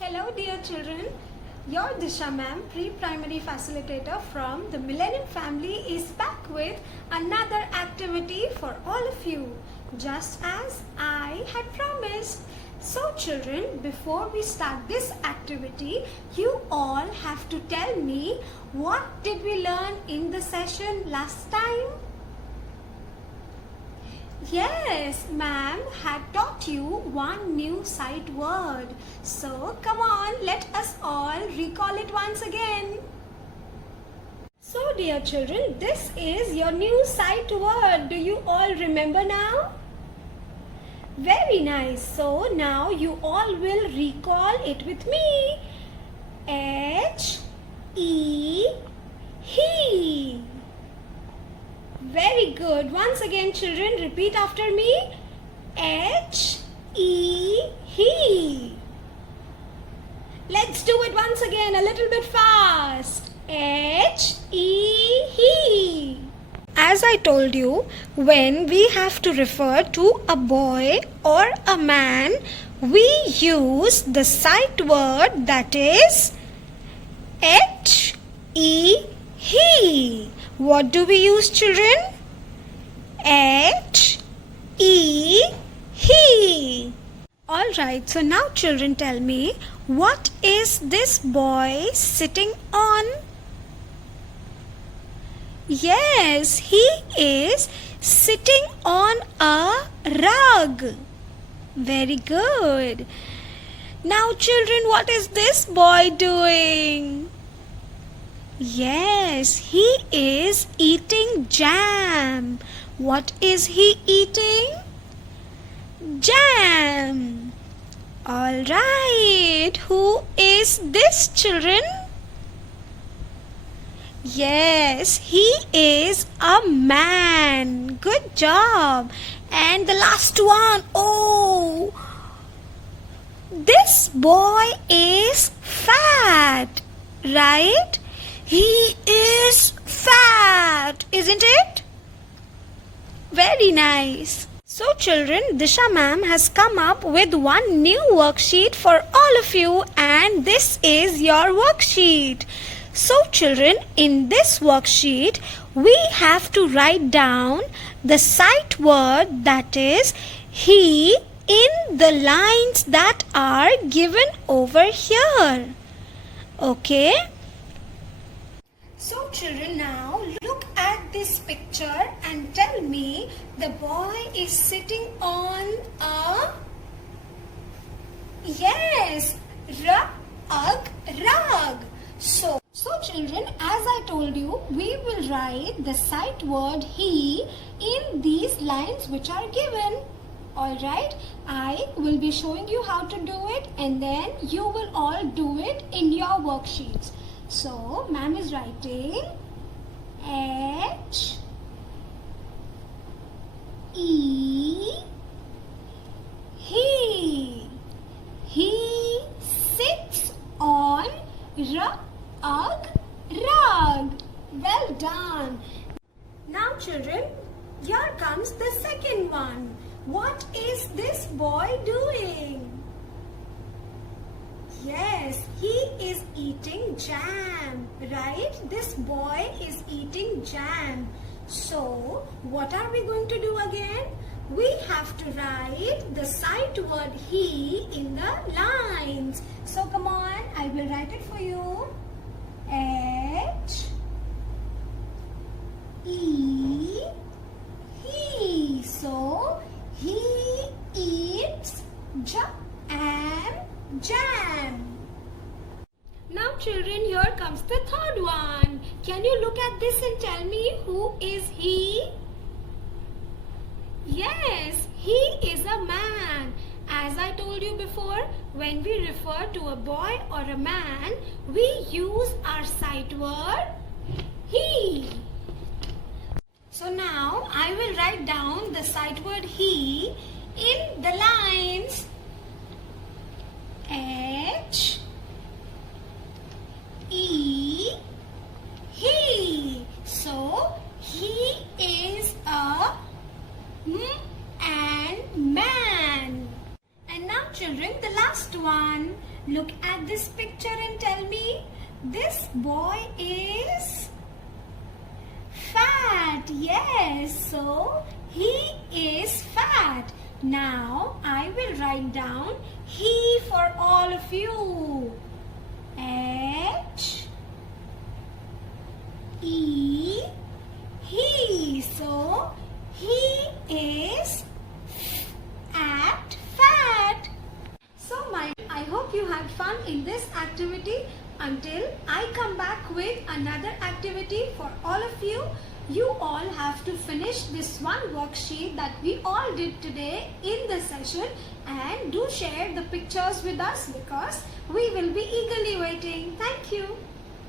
Hello dear children, your Disha ma'am, pre-primary facilitator from the Millennium family is back with another activity for all of you, just as I had promised. So children, before we start this activity, you all have to tell me what did we learn in the session last time? Yes, ma'am had taught you one new sight word. So come on, let us all recall it once again. So dear children, this is your new sight word. Do you all remember now? Very nice. So now you all will recall it with me. He. Very good. Once again, children, repeat after me. He. Let's do it once again, a little bit fast. He. As I told you, when we have to refer to a boy or a man, we use the sight word that is he. What do we use, children? He. Alright, so now children tell me, what is this boy sitting on? Yes, he is sitting on a rug. Very good. Now children, what is this boy doing? Yes, he is eating jam. What is he eating? Jam. All right. Who is this, children? Yes, he is a man. Good job. And the last one. Oh, this boy is fat, right? He is fat, isn't it? Very nice. So children, Disha ma'am has come up with one new worksheet for all of you, and this is your worksheet. So children, in this worksheet, we have to write down the sight word that is he in the lines that are given over here. Okay? So children, now look at this picture and tell me, the boy is sitting on a, yes, rug. So children, as I told you, we will write the sight word he in these lines which are given. Alright, I will be showing you how to do it, and then you will all do it in your worksheets. So, ma'am is writing he. He sits on rug. Well done. Now children, here comes the second one. What is this boy doing? Yes, he is eating jam, right? This boy is eating jam. So, what are we going to do again? We have to write the sight word he in the lines. So, come on, I will write it for you. He. So, he eats jam. Now children, here comes the third one. Can you look at this and tell me, who is he? Yes, he is a man. As I told you before, when we refer to a boy or a man, we use our sight word he. So now I will write down the sight word he in the lines. He. So he is a man. And now children, the last one. Look at this picture and tell me, this boy is fat. Yes, so he is fat. Now I will write down he for all of you. H E he. So he is at fat. So I hope you had fun in this activity. Until I come back with another activity for all of you, you all have to finish this one worksheet that we all did today in the session, and do share the pictures with us because we will be eagerly waiting. Thank you.